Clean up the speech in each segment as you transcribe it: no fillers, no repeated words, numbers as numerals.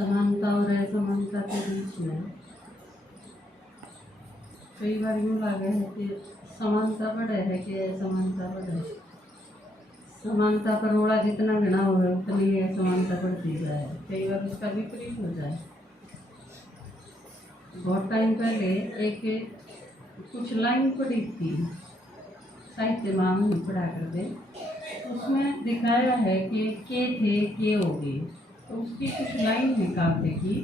समानता और असमानता के बीच में कई बार यूँ लगे है कि समानता बढ़े है कि असमानता बढ़े। समानता पर रोड़ा जितना घना हो उतनी ही असमानता बढ़ती जाए, कई बार उसका विपरीत हो जाए। बहुत टाइम पहले एक कुछ लाइन पढ़ी थी, साहित्य में हम पढ़ा कर दे, उसमें दिखाया है कि के थे के हो गए। तो उसकी कुछ लाइन है काव्य की,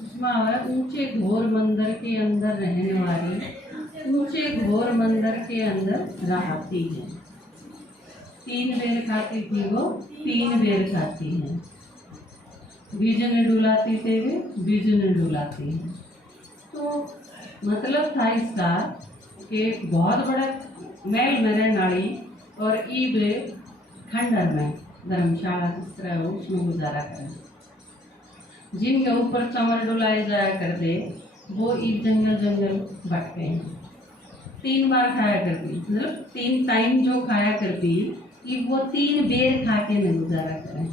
उसमें है ऊंचे घोर मंदिर के अंदर रहने वाली ऊंचे घोर मंदिर के अंदर रहती है। 3 बेर खाती थी वो, 3 बेर खाती है। बीज ने डुलाती थे वे, बीज ने डुलाती है। तो मतलब था इसका कि बहुत बड़ा महल में रहने वाली और ईब खंडर में धर्मशाला किस तरह हो उसमें गुजारा करें। जिनके ऊपर चमर डुलाए जाया करते वो ईब जंगल जंगल भटके हैं। 3 बार खाया करती, मतलब 3 टाइम जो खाया करती ईब वो 3 बेर खा के न गुजारा करें।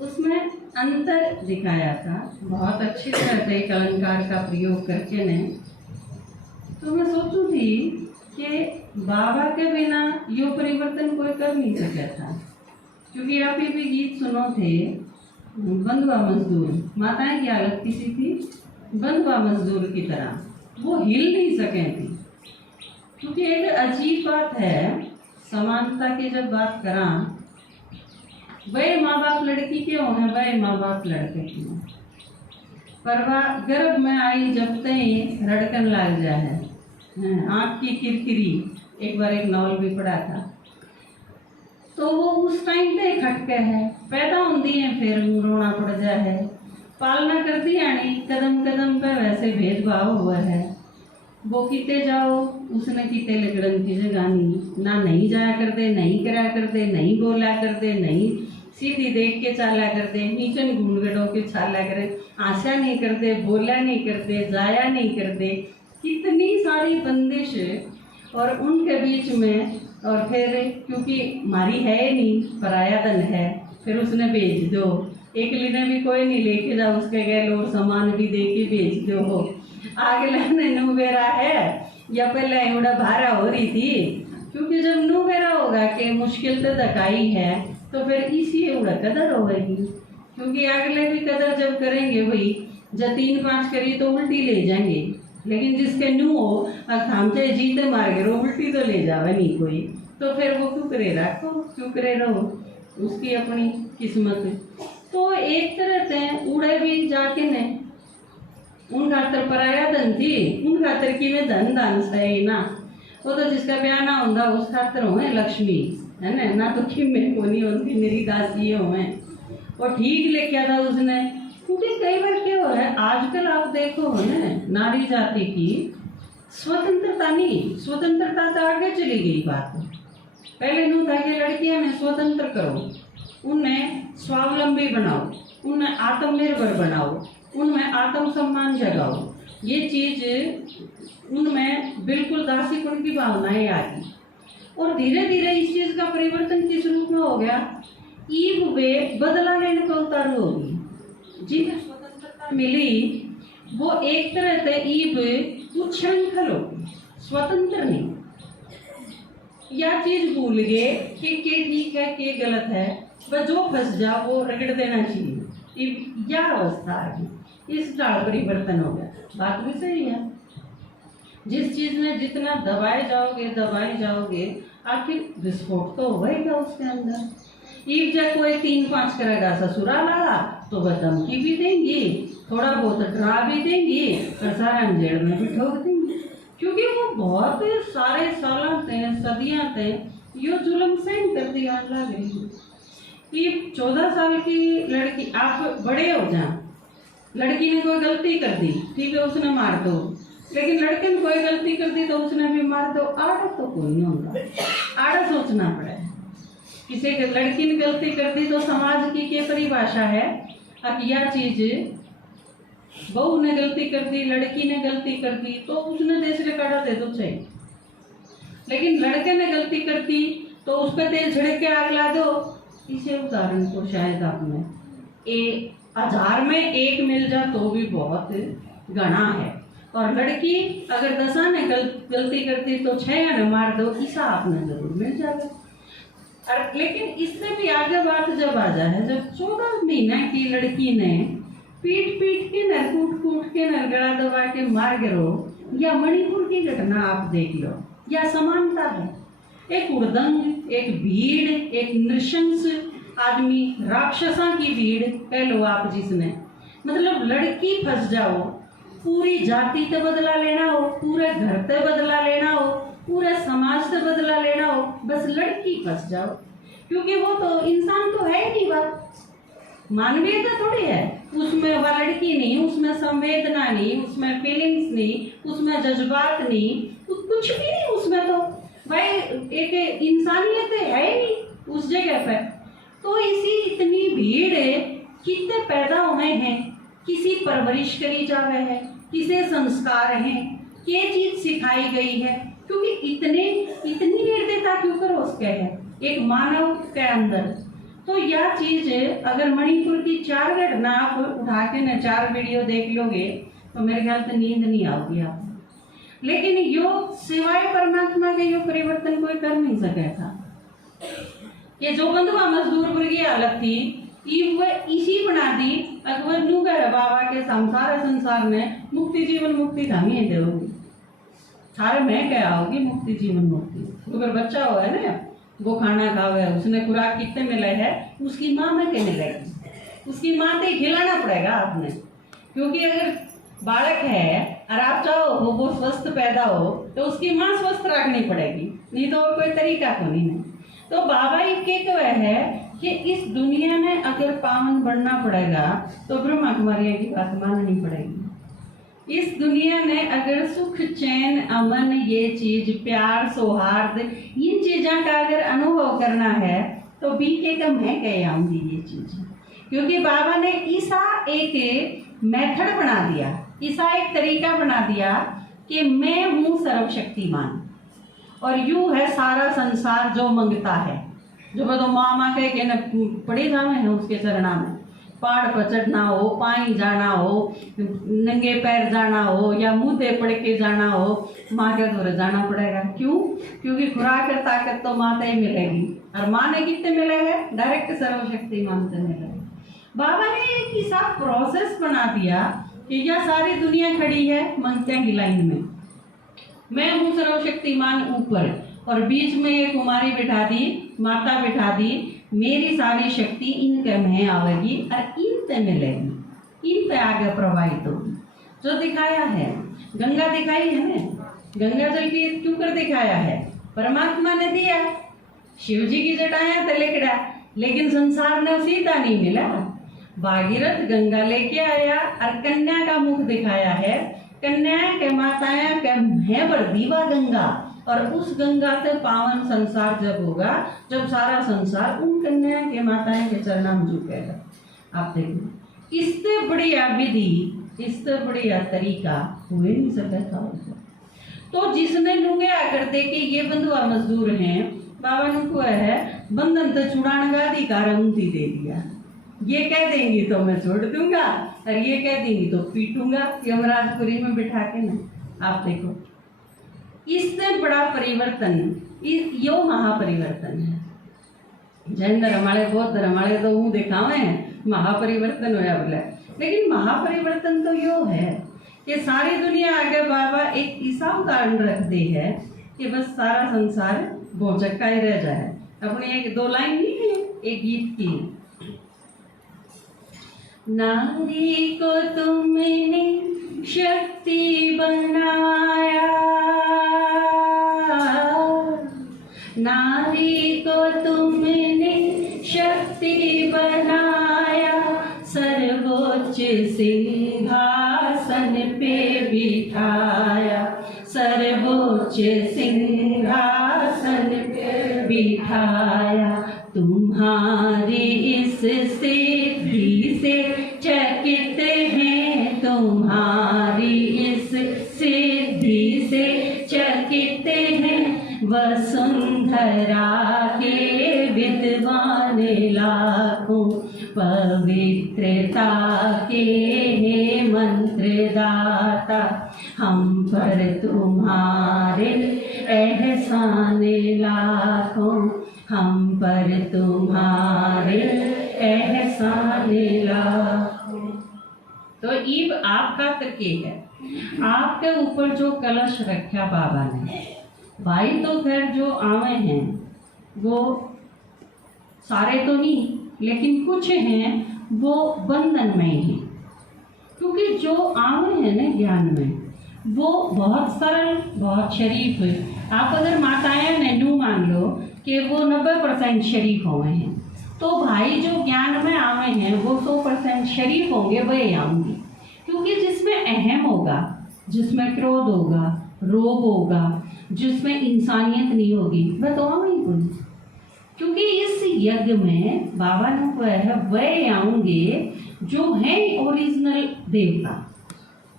उसमें अंतर दिखाया था बहुत अच्छी तरह से, एक अलंकार का प्रयोग करके ने। तो मैं सोचू थी कि बाबा के बिना यो परिवर्तन कोई कर नहीं सका था, क्योंकि आप ये भी गीत सुनो थे, बंधुआ मजदूर माताएं की हालत किसी थी बंधुआ मजदूर की तरह, वो हिल नहीं सके थी। क्योंकि एक अजीब बात है, समानता की जब बात करा, वह माँ बाप लड़की के हो हैं, वह माँ बाप लड़के के हो, पर वह गर्भ में आई जब तक रड़कन लग जाए है, आँख की किरकिरी, एक बार एक नॉवल भी पढ़ा था। तो वो उस टाइम पे खटके है, पैदा होती है फिर रोना पड़ जाए है, पालना करती यानी कदम कदम पे वैसे भेदभाव हुआ है। वो किते जाओ उसने किते लगड़न की जगह नहीं जाया करते, नहीं करा करते, नहीं बोला करते, नहीं सीधी देख के चाला करते, नीचे घूंघटों के चाला करे, आशा नहीं करते, बोला नहीं करते, जाया नहीं करते, कितनी सारी बंदिश और उनके बीच में। और फिर क्योंकि मारी है नहीं, पराया धन है, फिर उसने भेज दो, एक ने भी कोई नहीं लेके जाओ उसके गैल और सामान भी दे के भेज दो हो। आगे नुबेरा है या पहले एवड़ा भारा हो रही थी, क्योंकि जब नुबेरा होगा कि मुश्किल तो धकाई है तो फिर इसी एवड़ा कदर होगी। क्योंकि अगले भी कदर जब करेंगे भाई, जब 3-5 करी तो उल्टी ले जाएंगे, लेकिन जिसके न्यू हो हम चाहे जीते मार के रो उल्टी तो ले जावे नहीं कोई, तो फिर वो क्यों करे रखो, क्यों करे रहो, उसकी अपनी किस्मत है। तो एक तरह से उड़े भी जाके ने उन खातर पराया धन थी, उन खातर की में धन दान सही ना, वो तो जिसका ब्याह ना होगा उस खातर हो लक्ष्मी है ना, तो कि मेरे को नहीं होती मेरी दासी हो। और ठीक लेके था उसने, क्योंकि कई बार क्या हो है आजकल आप देखो है नारी जाति की स्वतंत्रता नहीं, स्वतंत्रता से आगे चली गई बात। पहले यूँ था कि लड़कियां ने स्वतंत्र करो, उन्हें स्वावलंबी बनाओ, उन्हें आत्मनिर्भर बनाओ, उनमें आत्मसम्मान जगाओ, ये चीज उनमें बिल्कुल दासीपन की भावनाएं आ गई। और धीरे धीरे इस चीज का परिवर्तन किस रूप में हो गया, ईब वे बदला लेने को उतारू होगी। जिन्हें स्वतंत्रता मिली वो एक तरह से ईब उच्छृंखल होगी, स्वतंत्र नहीं। यह चीज भूल गए कि ठीक है के गलत है, वह जो फंस जा वो रगड़ देना चाहिए। यह अवस्था आ गई, इस काल परिवर्तन हो गया। बात भी सही है, जिस चीज में जितना दबाए जाओगे आखिर विस्फोट तो होगा उसके अंदर। ईब जब कोई 3-5 करेगा ससुराल आला तो वह धमकी भी देंगी, थोड़ा बहुत डरा भी देंगी और सारा जेल में भी ठोक देंगी, क्योंकि वो बहुत सारे सालों से सदियां से यो जुल्म सहन कर दिया लग रही। कि 14 साल की लड़की, आप बड़े हो जाए, लड़की ने कोई गलती कर दी ठीक है उसने मार दो, लेकिन लड़के ने कोई गलती कर दी तो उसने भी मार दो, आड़ा तो कोई नहीं होगा, आड़ा सोचना पड़े। किसी लड़की ने गलती कर दी तो समाज की क्या परिभाषा है, अब यह चीज बहू ने गलती कर दी, लड़की ने गलती कर दी तो उसने देश रिकार्डा दे दो चाहिए, लेकिन लड़के ने गलती कर दी तो उस पर तेल छिड़क के आग ला दो। इसे उदाहरण को शायद आपने 1000 में एक मिल जा तो भी बहुत घना है। और लड़की अगर 10 ने गलती करती तो 6 ने मार दो, ईसा आपने जरूर मिल जाएगा। और लेकिन इससे भी आगे बात जब आ जाए, जब 14 महीने की लड़की ने पीट पीट के न कूट कूट के न गला दबा के मार गिरो, या मणिपुर की घटना आप देख लो, या समानता है। एक उड़दंग, एक भीड़, एक नृशंस आदमी, राक्षसा की भीड़ कह लो आप, जिसने मतलब लड़की फंस जाओ, पूरी जाति से बदला लेना हो, पूरे घर से बदला लेना हो, पूरे समाज से बदला लेना हो, बस लड़की फंस जाओ, क्योंकि वो तो इंसान तो है नहीं, बात मानवीयता थोड़ी है उसमें। वह लड़की नहीं, उसमें संवेदना नहीं, उसमें फीलिंग्स नहीं, उसमें जज्बात नहीं, कुछ भी नहीं उसमें। तो भाई एक इंसानियत है ही नहीं उस जगह पर। तो इसी इतनी भीड़ कितने पैदा हुए हैं, किसी परवरिश करी जावे है, किसे संस्कार हैं, ये चीज सिखाई गई है, क्योंकि इतनी निर्दयता क्यों करो उसके है एक मानव के अंदर। तो यह चीज अगर मणिपुर की 4 घटना आप उठा के न 4 वीडियो देख लोगे तो मेरे ख्याल से नींद नहीं आओगी आप। लेकिन यो सिवाय परमात्मा के यो परिवर्तन कोई कर नहीं सका था। ये जो बंधुआ मजदूर वर्ग की हालत थी, वह इसी बना दी। अकबर नू कह बाबा के संसार ने मुक्ति जीवन मुक्ति धामी देगी, थारे में क्या होगी मुक्ति जीवन मुक्ति। अगर बच्चा हुआ है ना, वो खाना खावे, उसने खुराक कितने मिले है, उसकी माँ में क्या मिलेगी, उसकी माँ से खिलाना पड़ेगा आपने। क्योंकि अगर बालक है और आप चाहो वो स्वस्थ पैदा हो तो उसकी माँ स्वस्थ रखनी पड़ेगी, नहीं तो और कोई तरीका को नहीं है। तो बाबा ये कह है कि इस दुनिया में अगर पावन बनना पड़ेगा तो ब्रह्मा कुमारियों की बात माननी पड़ेगी। इस दुनिया में अगर सुख चैन अमन, ये चीज प्यार सौहार्द, इन चीजों का अगर अनुभव करना है तो बीके का मैं कह आऊंगी ये चीज। क्योंकि बाबा ने ईसा एक मेथड बना दिया, ईसा एक तरीका बना दिया कि मैं हूँ सर्वशक्तिमान और यू है सारा संसार जो मंगता है। जो तो मामा कह के न पड़े जावे हैं उसके चरणा में, पहाड़ पर चढ़ना हो, पानी जाना हो, नंगे पैर जाना हो या मुँह पड़ के जाना हो, माँ के घर जाना पड़ेगा। क्यों? क्योंकि खुराक और ताकत तो माँ से ही मिलेगी, और माँ ने कितने मिले हैं? डायरेक्ट सर्वशक्तिमान से मिले। बाबा ने एक ऐसा प्रोसेस बना दिया कि यह सारी दुनिया खड़ी है मंगते की लाइन में, मैं हूँ सर्वशक्तिमान ऊपर, और बीच में एक कुमारी बिठा दी, माता बिठा दी, मेरी सारी शक्ति इनके में आवेगी और इनसे मिलेगी, इन पे आगे प्रवाहित होगी। जो दिखाया है, गंगा दिखाई है ना, गंगा जल की क्यों कर दिखाया है? परमात्मा ने दिया, शिव जी की जटाएं तलेकड़ा, लेकिन संसार ने सीधा नहीं मिला। भागीरथ गंगा लेके आया और कन्या का मुख दिखाया है, कन्या के माताएं के है दीवा गंगा, और उस गंगा से पावन संसार जब होगा, जब सारा संसार उन कन्या के माताएं के चरणों में झुकेगा। आप देखो, इससे बढ़िया विधि, इससे बढ़िया तरीका हुए नहीं सकता था। तो जिसने नुंगे आकर दे के ये बंधुआ मजदूर हैं, बाबा ने को है बंधन तो छुड़ाने का अधिकार उनकी दे दिया। ये कह देंगी तो मैं छोड़ दूंगा, और ये कह देंगी तो पीटूंगा यमराजपुरी में बिठा के ना। आप देखो, इससे बड़ा परिवर्तन यो महापरिवर्तन है। जैन धर्म वाले, बौद्ध धर्म वाले तो वो दिखावे हैं महापरिवर्तन होया बोले, लेकिन महापरिवर्तन तो यो है कि सारी दुनिया आगे बाबा एक ऐसा उदाहरण रख दे है कि बस सारा संसार भौचक्का ही रह जाए। अपनी एक 2 लाइन नहीं है एक गीत की, नारी को तुमने शक्ति बनाया, नारी को तुमने शक्ति बनाया, सर्वोच्च सिंहासन पे बिठाया, सर्वोच्च सिंहासन पे बिठाया। तुम्हारी इस सिद्धि से चकित हैं, तुम्हारी इस सिद्धि से चकित हैं, वसुंधरा के विद्वान लाखों, पवित्रता के हे मंत्रदाता, हम पर तुम्हारे एहसान लाखों, हम पर तुम्हारे एहसान लाखों। तो ईब आपका तर्के है, आपके ऊपर जो कलश रखा बाबा ने, भाई तो खैर जो आवे हैं वो सारे तो नहीं, लेकिन कुछ हैं वो बंधन में ही, क्योंकि जो आवे हैं ना ज्ञान में वो बहुत सरल, बहुत शरीफ। आप अगर माताएं ने नू मान लो कि वो 90% शरीफ हुए हैं, तो भाई जो ज्ञान में आवे हैं वो 100% शरीफ होंगे, वही आऊंगी। क्योंकि जिसमें अहम होगा, जिसमें क्रोध होगा, रोग होगा, जिसमें इंसानियत नहीं होगी, वह तो आवे ही कोई। क्योंकि इस यज्ञ में बाबा ने कहा वह आऊंगे जो है ओरिजिनल देवता,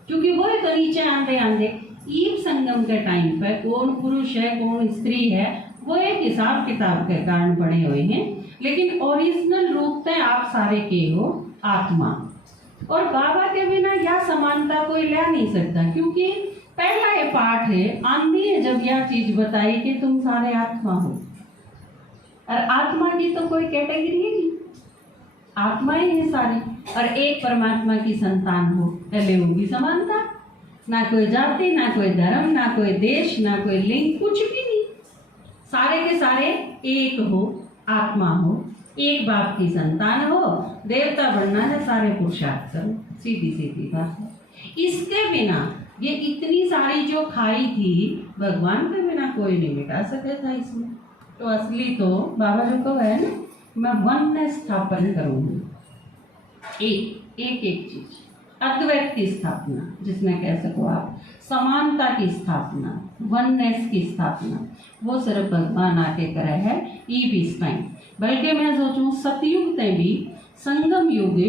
क्योंकि वो तो नीचे आंधे आंधे ईब संगम के टाइम पर कौन पुरुष है कौन स्त्री है वो एक हिसाब किताब के कारण बने हुए हैं, लेकिन ओरिजिनल रूप से आप सारे के हो आत्मा। और बाबा के बिना यह समानता कोई ले नहीं सकता, क्योंकि पहला ये पाठ है आंधी है जब यह चीज बताई कि तुम सारे आत्मा हो, और आत्मा की तो कोई कैटेगरी ही नहीं, आत्मा ही है सारी, और एक परमात्मा की संतान हो, पहले होगी समानता, ना कोई जाति, ना कोई धर्म, ना कोई देश, ना कोई लिंग, कुछ भी नहीं, सारे के सारे एक हो, आत्मा हो, एक बाप की संतान हो, देवता बनना है, सारे पुरुषार्थ करो, सीधी सीधी बात है। इसके बिना ये इतनी सारी जो खाई थी भगवान के बिना कोई नहीं मिटा सके था इसमें। तो असली तो बाबा जो को है ना, मैं वननेस स्थापन करूंगी, एक चीज, अद्वैत की स्थापना जिसमें कह सको आप, समानता की स्थापना, वननेस की स्थापना, वो सिर्फ भगवान आके करे है ईब इस टाइम। बल्कि मैं सोचूं सतयुग से भी संगम युग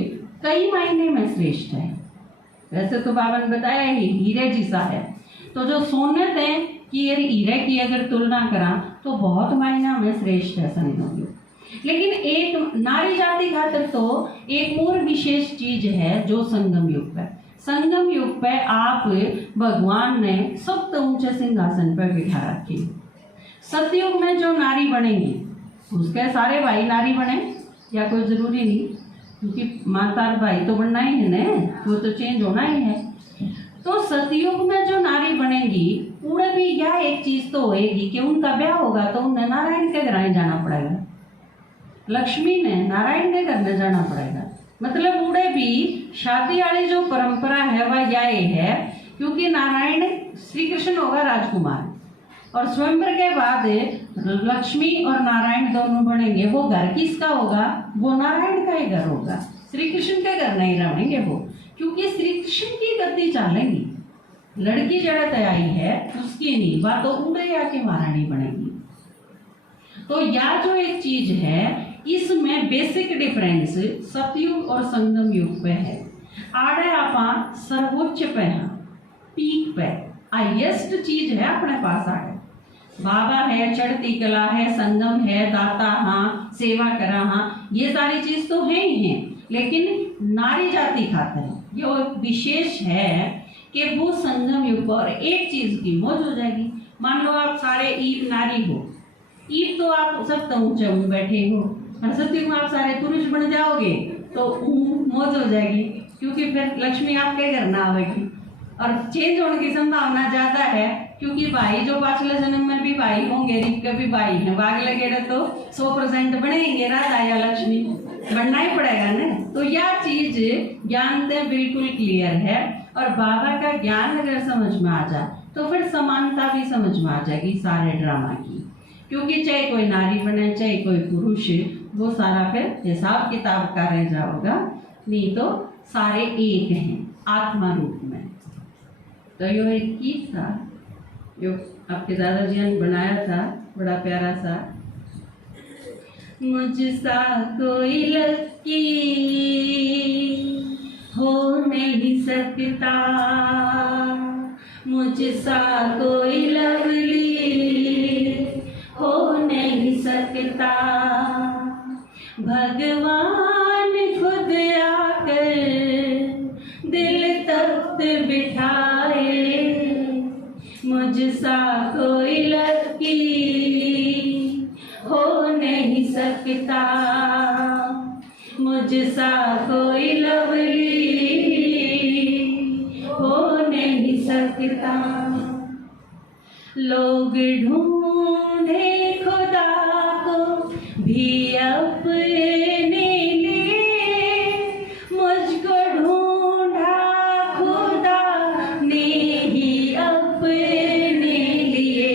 कई मायने में श्रेष्ठ है। वैसे तो बाबा ने बताया ही हीरे जैसा है, तो जो सोने थे कि ये हीरे की अगर तुलना करा तो बहुत मायना में श्रेष्ठ है संगम युग। लेकिन एक नारी जाति खातिर तो एक और विशेष चीज है जो संगम युग पे, संगम युग पे आप भगवान ने सबसे ऊंचे सिंहासन पर बिठा रखी। सतयुग में जो नारी बनेंगी उसके सारे भाई नारी बने या कोई जरूरी नहीं, क्योंकि माता भाई तो बनना ही है ना, वो तो चेंज होना ही है। तो सतयुग में जो नारी बनेगी उन्हें भी यह एक चीज तो होएगी कि उनका ब्याह होगा तो उन्हें नारायण के घर जाना पड़ेगा, लक्ष्मी ने नारायण के घर में जाना पड़ेगा। मतलब उड़े भी शादी वाली जो परंपरा है वह यह है, क्योंकि नारायण श्री कृष्ण होगा राजकुमार, और स्वयंवर के बाद लक्ष्मी और नारायण दोनों बनेंगे। वो घर किसका होगा? वो नारायण का ही घर होगा, श्री कृष्ण के घर नहीं रहेंगे वो, क्योंकि श्री कृष्ण की गति चालेंगी। लड़की जड़त आई है उसकी नहीं, वह तो उड़े आके महारानी बनेगी। तो यह जो एक चीज है इसमें बेसिक डिफरेंस सतयुग और संगम युग पे है। आड़े आपा सर्वोच्च पे है, पीक पे हाईएस्ट चीज है अपने पास आड़े। बाबा है, चढ़ती कला है, संगम है, दाता हाँ, सेवा करा हाँ, ये सारी चीज तो है ही है। लेकिन नारी जाति खातिर ये विशेष है कि वो संगम युग पर एक चीज की मौज हो जाएगी। मान लो आप सारे ईब नारी हो, ईब तो आप सब तो ऊंचे बैठे हो, और सतयुग में आप सारे पुरुष बन जाओगे तो मौज हो जाएगी, क्योंकि फिर लक्ष्मी आपके घर ना आएगी। और चेंज होने की संभावना ज्यादा है, क्योंकि भाई जो पाछले जन्म में भी भाई होंगे, रीप के भी भाई हैं, भाग लगेगा तो 100% बनेंगे, राधा या लक्ष्मी बनना ही पड़ेगा ना। तो यह चीज ज्ञान से बिल्कुल क्लियर है, और बाबा का ज्ञान अगर समझ में आ जाए तो फिर समानता भी समझ में आ जाएगी सारे ड्रामा की। क्योंकि चाहे कोई नारी बने चाहे कोई पुरुष, वो सारा फिर हिसाब किताब का रह जाओगा, नहीं तो सारे एक हैं आत्मा रूप में। तो यो एक गीत था जो आपके दादाजी ने बनाया था, बड़ा प्यारा सा। मुझसा कोई लकी हो नहीं सकता, मुझसा कोई लवली हो नहीं सकता, भगवान खुद आकर दिल तख्त बिठाए, मुझसा कोई लकीर हो नहीं सकता, मुझसा कोई लवली हो नहीं सकता। लोग ढूंढे खुदा को भी अपने लिए, मुझको ढूंढा खुदा ने ही अपने लिए।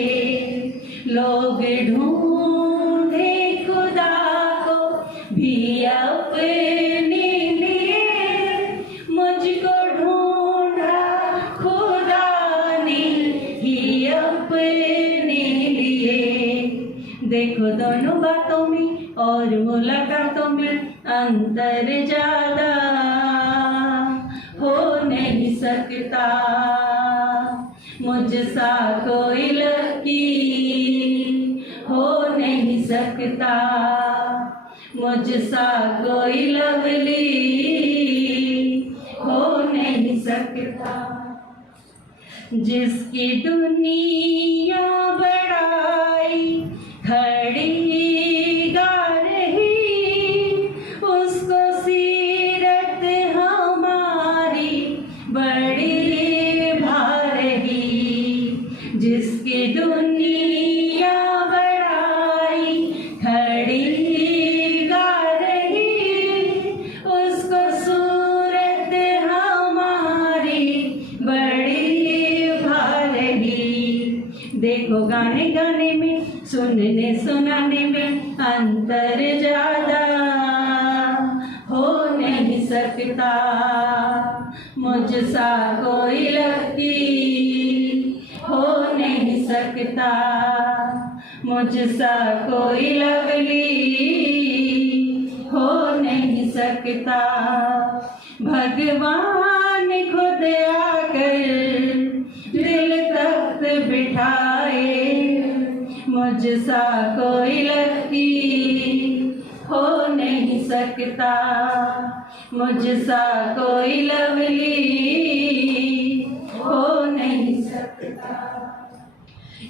लोग ढूंढे खुदा को भी अपने लिए, मुझको ढूंढा खुदा ने ही अपने लिए। देखो दोनों बातों में और मुलाकातों में अंतर ज्यादा हो नहीं सकता, मुझसा कोई लकीर हो नहीं सकता, मुझसा कोई लवली हो नहीं सकता। जिसकी दुनिया बड़ाई खड़ी गा रही, उसको सीरत हमारी बड़ी भा रही। जिसकी दुनिया बड़ाई खड़ी गा रही, उसको सूरत हमारी बड़ी भा रही। देखो गाने गाने में, सुनने सुनाने में अंतर ज्यादा हो नहीं सकता, मुझसा कोई लकीर हो नहीं सकता, मुझसा कोई लवली हो नहीं सकता। भगवान खुद आकर दिल तख्त बिठाए, मुझसा कोई लकीर हो नहीं सकता, मुझसा कोई लवली हो नहीं सकता।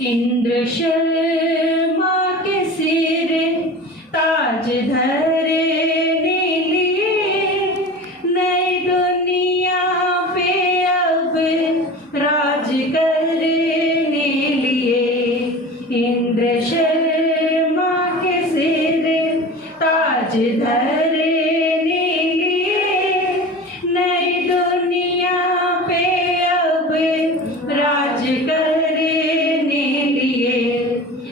इंद्र शर्मा के सिर ताज धरने लिए, नई दुनिया पे अब राज करने लिए। इंद्र शर्मा के सिर ताज धरने लिए, नई दुनिया पे अब राज करने लिए।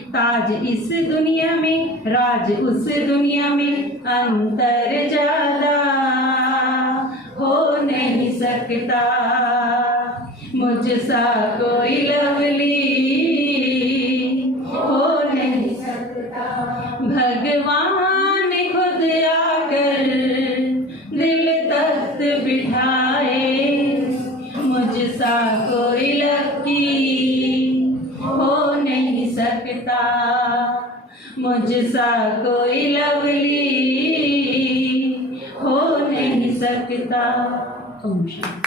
ताज इस दुनिया में, राज उस दुनिया में अंतर ज्यादा हो नहीं सकता, मुझसा कोई लवली हो नहीं सकता। भगवान खुद आकर दिल तख्त बिठाए, मुझसा कोई लकीर हो नहीं सकता, मुझसा कोई लवली हो नहीं सकता। ओम शांति।